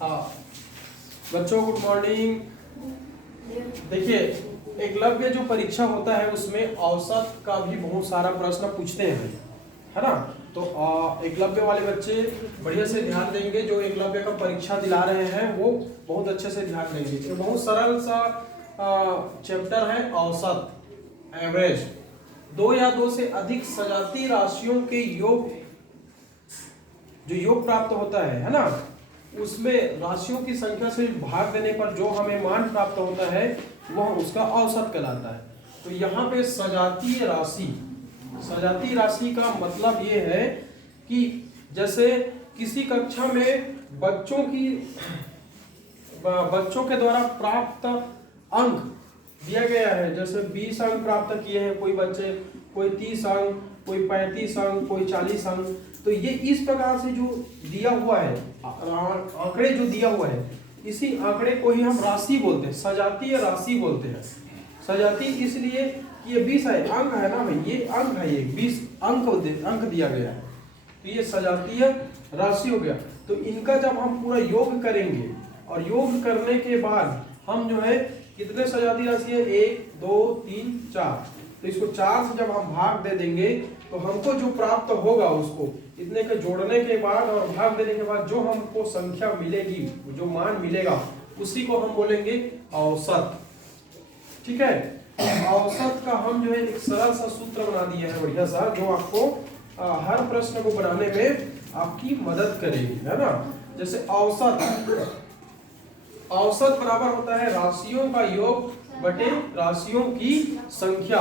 हाँ बच्चों, good morning. देखिए, एकलव्य जो परीक्षा होता है उसमें औसत का भी बहुत सारा प्रश्न पूछते हैं, है ना। तो एकलव्य वाले बच्चे बढ़िया से ध्यान देंगे, जो एकलव्य का परीक्षा दिला रहे हैं वो बहुत अच्छे से ध्यान देंगे। ये बहुत सरल सा चैप्टर है, औसत, एवरेज। दो या दो से अधिक सजातीय राशियों के योग, जो योग प्राप्त होता है ना, उसमें राशियों की संख्या से भाग देने पर जो हमें मान प्राप्त होता है वह उसका औसत कहलाता है। तो यहाँ पे सजातीय राशि का मतलब ये है कि जैसे किसी कक्षा में बच्चों के द्वारा प्राप्त अंक दिया गया है, जैसे 20 अंक प्राप्त किए हैं कोई बच्चे, कोई 30 अंक, कोई 35 अंक, कोई 40 अंक। तो ये इस प्रकार से जो दिया हुआ है, आंकड़े जो दिया हुआ है, इसी आंकड़े को ही हम राशि बोलते हैं, सजातीय राशि बोलते हैं। सजातीय इसलिए कि ये 20 है, अंक है ना भाई, ये अंक है, ये 20 अंक दिया गया है, तो ये सजातीय राशि हो गया। तो इनका जब हम पूरा योग करेंगे और योग करने के बाद हम जो है कितने सजातीय राशि है, 1 2 3 4, तो इसको 4 से जब हम भाग दे देंगे तो हमको जो प्राप्त होगा उसको इतने के जोड़ने के बाद और भाग देने के बाद जो हमको संख्या मिलेगी, जो मान मिलेगा, उसी को हम बोलेंगे औसत। ठीक है, औसत का हम जो है एक सरल सा सूत्र बना दिया है बढ़िया सा, जो आपको हर प्रश्न को बनाने में आपकी मदद करेगी, है ना। जैसे औसत बराबर होता है राशियों का योग बटे राशियों की संख्या।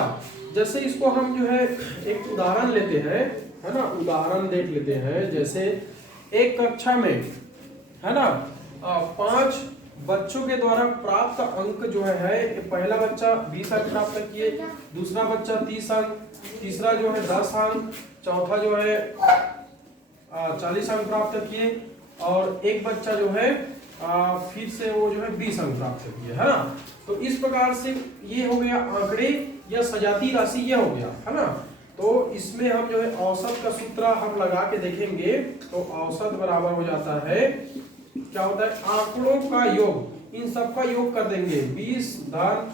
जैसे इसको हम जो है एक उदाहरण लेते हैं, है ना, उदाहरण देख लेते हैं। जैसे एक कक्षा में, है ना, 5 बच्चों के द्वारा प्राप्त अंक जो है, पहला बच्चा 20 अंक प्राप्त किए, दूसरा बच्चा 30 अंक, तीसरा जो है 10 अंक, चौथा जो है 40 अंक प्राप्त किए, और एक बच्चा जो है फिर से वो जो है 20 अंक प्राप्त किए, है ना। तो इस प्रकार से ये हो गया आंकड़े या सजातीय राशि, ये हो गया, है ना। तो इसमें हम जो है औसत का सूत्र हम लगा के देखेंगे, तो औसत बराबर हो जाता है, क्या होता है, आंकड़ों का योग, इन सब का योग कर देंगे, 20 धन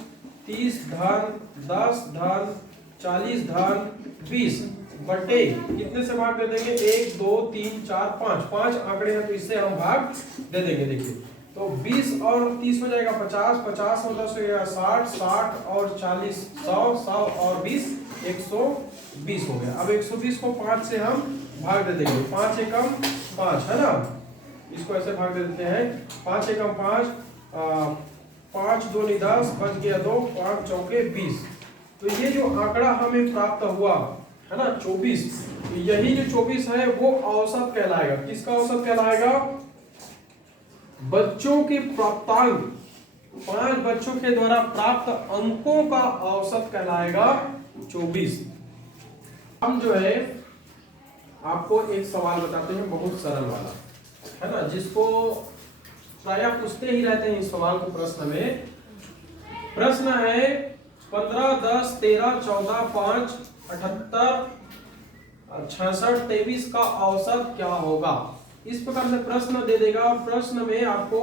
30 धन 10 धन 40 धन 20 बटे कितने से भाग दे देंगे, 1 2 3 4 5 आंकड़े हैं, तो इससे हम भाग दे देंगे। देखिए, तो 20 और 30 हो जाएगा 50, 50 और 10 हो जाएगा 60, 60 और 40 100, 100 और 20 120 हो गया। अब 120 को 5 से हम भाग दे देंगे, 5 एकम 5, है ना, इसको ऐसे भाग दे देते हैं, 5 एकम 5, 5 दूनी 10, बच गया 2, 5 चौके 20। तो ये जो आंकड़ा हमें प्राप्त हुआ है ना 24, यही जो 24 है वो औसत कहलाएगा। किसका औसत कहलाएगा, बच्चों के प्राप्तांक, 5 बच्चों के द्वारा प्राप्त अंकों का औसत कहलाएगा 24। हम जो है आपको एक सवाल बताते हैं, बहुत सरल वाला, है ना, जिसको प्रायः पूछते ही रहते हैं इस सवाल को प्रश्न में। प्रश्न है 15 10 13 14 5 78 66 23 का औसत क्या होगा। इस प्रकार से प्रश्न दे देगा, और प्रश्न में आपको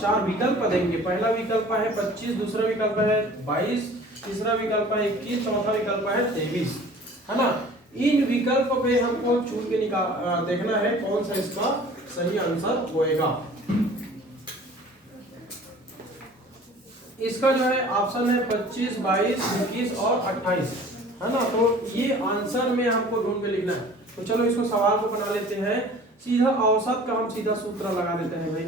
4 विकल्प देंगे। पहला विकल्प है 25, दूसरा विकल्प है 22, तीसरा विकल्प है 21, चौथा विकल्प है 23, है ना। इन विकल्प पे हमको चुन के देखना है कौन सा इसका सही आंसर होएगा। इसका जो है ऑप्शन है 25, 22, 21 और 28, है ना। तो ये आंसर में हमको ढूंढ के लिखना है। तो चलो इसको सवाल को बना लेते हैं। सीधा औसत का हम सीधा सूत्र लगा देते हैं भाई।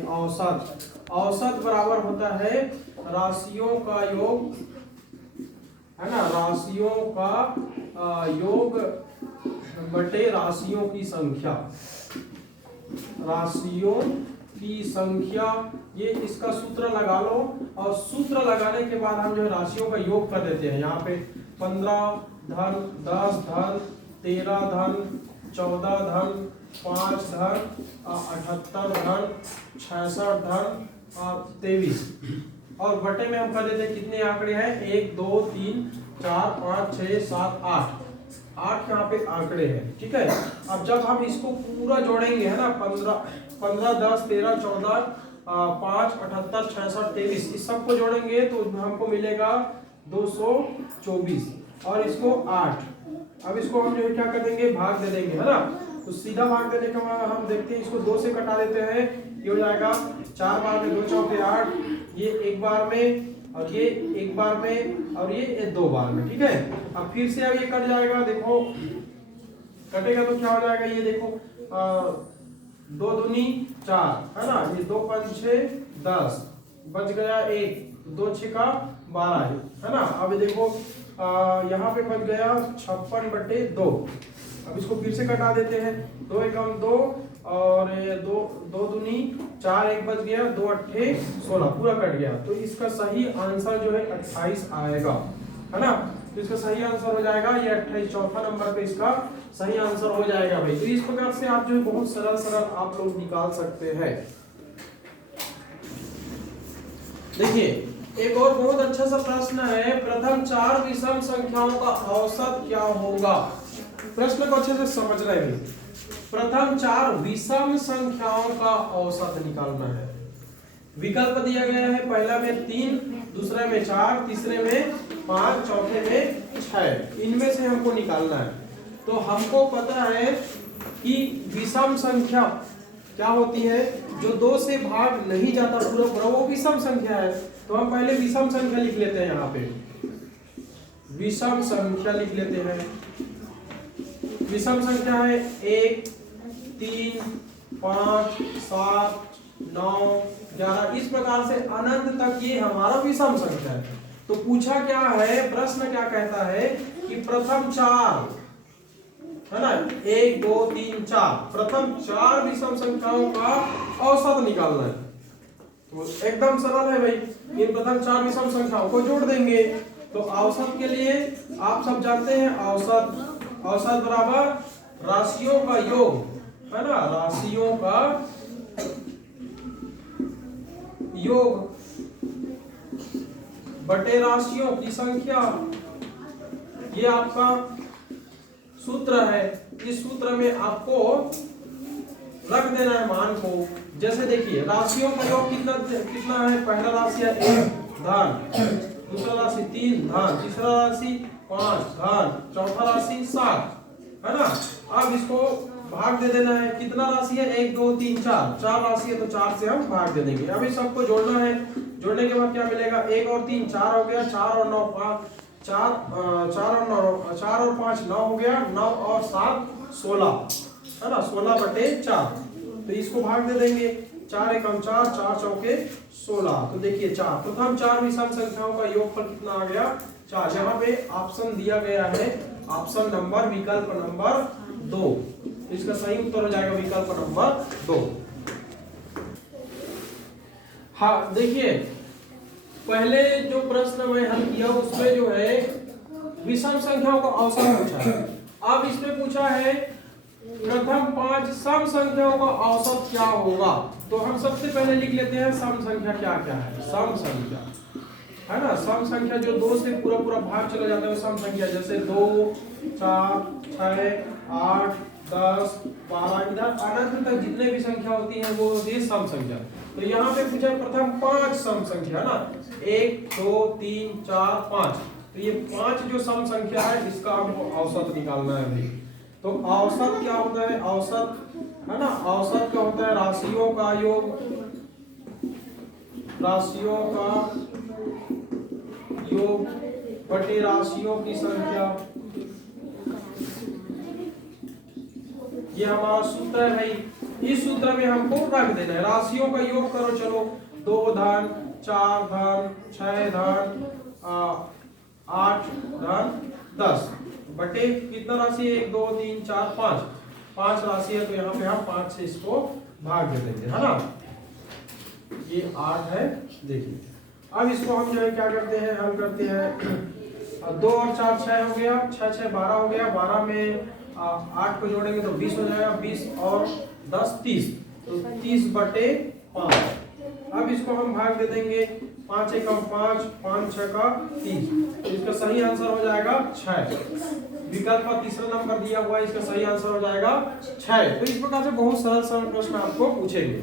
औसत बराबर होता है राशियों का योग, है ना, राशियों का योग बटे राशियों की संख्या, राशियों की संख्या, ये इसका सूत्र लगा लो। और सूत्र लगाने के बाद हम जो है राशियों का योग कर देते हैं। यहाँ पे 15 धन 10 धन 13 धन 14 धन 5 धन 78 धन 66 धन और 23, और बटे में हम कर देते हैं कितने आंकड़े हैं, 1 2 3 4 5 6 7 8, 8 यहाँ पे आंकड़े हैं, ठीक है। अब जब हम इसको पूरा जोड़ेंगे है ना, 15 10 13 14 5 78 66 23 इस सबको जोड़ेंगे तो हमको मिलेगा 224 और इसको 8। अब इसको हम जो है क्या कर देंगे, भाग दे देंगे, है ना। तो सीधा भाग देने के बाद हम देखते हैं, इसको 2 से कटा देते हैं, ये हो जाएगा 4 बार में 2 चौके 8, ये 1 बार में और ये 1 बार में और ये 2 बार में, ठीक है। अब फिर से अब ये कट जाएगा, देखो कटेगा तो क्या हो जाएगा, ये देखो 2 दूनी 4 है ना, ये 2 5 6 10 बच गया 1, 2 6 का 12 है ना। अब देखो यहाँ पे बच गया 56/2। अब इसको फिर से कटा देते हैं, 2 एकम 2 और 2 दूनी 4, 1 बच गया, 2 अट्ठे 16 पूरा कट गया। तो इसका सही आंसर जो है 28 आएगा, है ना। तो इसका सही आंसर हो जाएगा ये 28, चौथा नंबर पे इसका सही आंसर हो जाएगा भाई। तो इस प्रकार से आप जो है बहुत सरल आप लोग निकाल सकते हैं। देखिए एक और बहुत अच्छा सा प्रश्न है, प्रथम 4 विषम संख्याओं का औसत क्या होगा। प्रश्न को अच्छे से समझना है। प्रथम 4 विषम संख्याओं का औसत निकालना है। विकल्प दिया गया है, पहला में 3, दूसरे में 4, तीसरे में 5, चौथे में 6। इनमें से हमको निकालना है। तो हमको पता है कि विषम संख्या क्या होती है, जो 2 से भाग नहीं जाता पूरा वो विषम संख्या है। तो हम पहले विषम संख्या लिख लेते हैं, यहाँ पे विषम संख्या लिख लेते हैं। विषम संख्या है 1 3 5 7 9 11, इस प्रकार से अनंत तक ये हमारा विषम संख्या है। तो पूछा क्या है, प्रश्न क्या कहता है कि प्रथम 4 है ना, 1 2 3 4, प्रथम 4 विषम संख्याओं का औसत निकालना है। तो एकदम सरल है भाई, इन प्रथम 4 विषम संख्याओं को जोड़ देंगे। तो औसत के लिए आप सब जानते हैं, औसत बराबर राशियों का योग, है ना, राशियों का योग बटे राशियों की संख्या। ये आपका सूत्र है। इस सूत्र में आपको रख देना है मान को। जैसे देखिए राशियों का योग कितना है, पहला राशि है 1 धन, दूसरा राशि 3 धन, तीसरा राशि 5 धन, चौथा राशि 7, है ना। अब इसको भाग दे देना है, कितना राशि है 1 2 3 4 राशि है, तो 4 से हम भाग दे देंगे। अब इस सबको जोड़ना है, जोड़ने के बाद क्या मिलेगा, 1 और 3 4 हो गया, 4 और 9 5, 4 और 5 9 हो गया, 9 और 7 16, है ना, 16/4। तो इसको भाग दे देंगे, 4 एकम 4, 4 चौके 16। तो देखिए 4 प्रथम 4 विषम संख्याओं का योगफल कितना आ गया 4। यहाँ पे ऑप्शन दिया गया है, ऑप्शन नंबर विकल्प नंबर 2। इसका सही उत्तर हो जाएगा विकल्प नंबर 2। हाँ देखिए पहले जो प्रश्न मैं हल किया उसमें जो है विषम संख्याओं का औसत पूछा है। अब इसमें पूछा है प्रथम 5 सम संख्याओं का औसत क्या होगा। तो हम सबसे पहले लिख लेते हैं सम संख्या क्या क्या है। सम संख्या है ना, सम संख्या जो 2 से पूरा भाग चला जाता है वो सम संख्या, जैसे 2 4 6 8 10 12 इधर अनंत तक जितने भी संख्या होती है वो होती है सम संख्या। तो यहाँ पे पूछा प्रथम 5 सम संख्या ना, 1 2 3 4 5। तो ये 5 जो सम संख्या है इसका हमको औसत निकालना है भाई। तो औसत क्या होता है, औसत है ना, औसत क्या होता है राशियों का योग, राशियों का योग बटे राशियों की संख्या। ये हमारा सूत्र है भाई। इस सूत्र में हमको रख देना है, राशियों का योग करो, चलो 2 धन 4 धन 6 धन 8 धन 10 बटे कितना राशि है 1 2 3 4 5 राशि है। तो यहाँ पे हम 5 से इसको भाग दे देंगे, है ना। ये 8 है देखिए। अब इसको हम जो है क्या करते हैं, हम करते हैं 2 और 4 6 हो गया, 6 6 12 हो गया, 12 में 8 को जोड़ेंगे तो 20 हो जाएगा, 20 और 10 30, तो 30/5 अब इसको हम भाग दे देंगे, 5 एकम 5, 5 6 का 30, तो इसका सही आंसर हो जाएगा 6। विकल्प का तीसरा नंबर दिया हुआ है, इसका सही आंसर हो जाएगा 6। तो इस प्रकार से बहुत सरल सरल प्रश्न आपको पूछेंगे।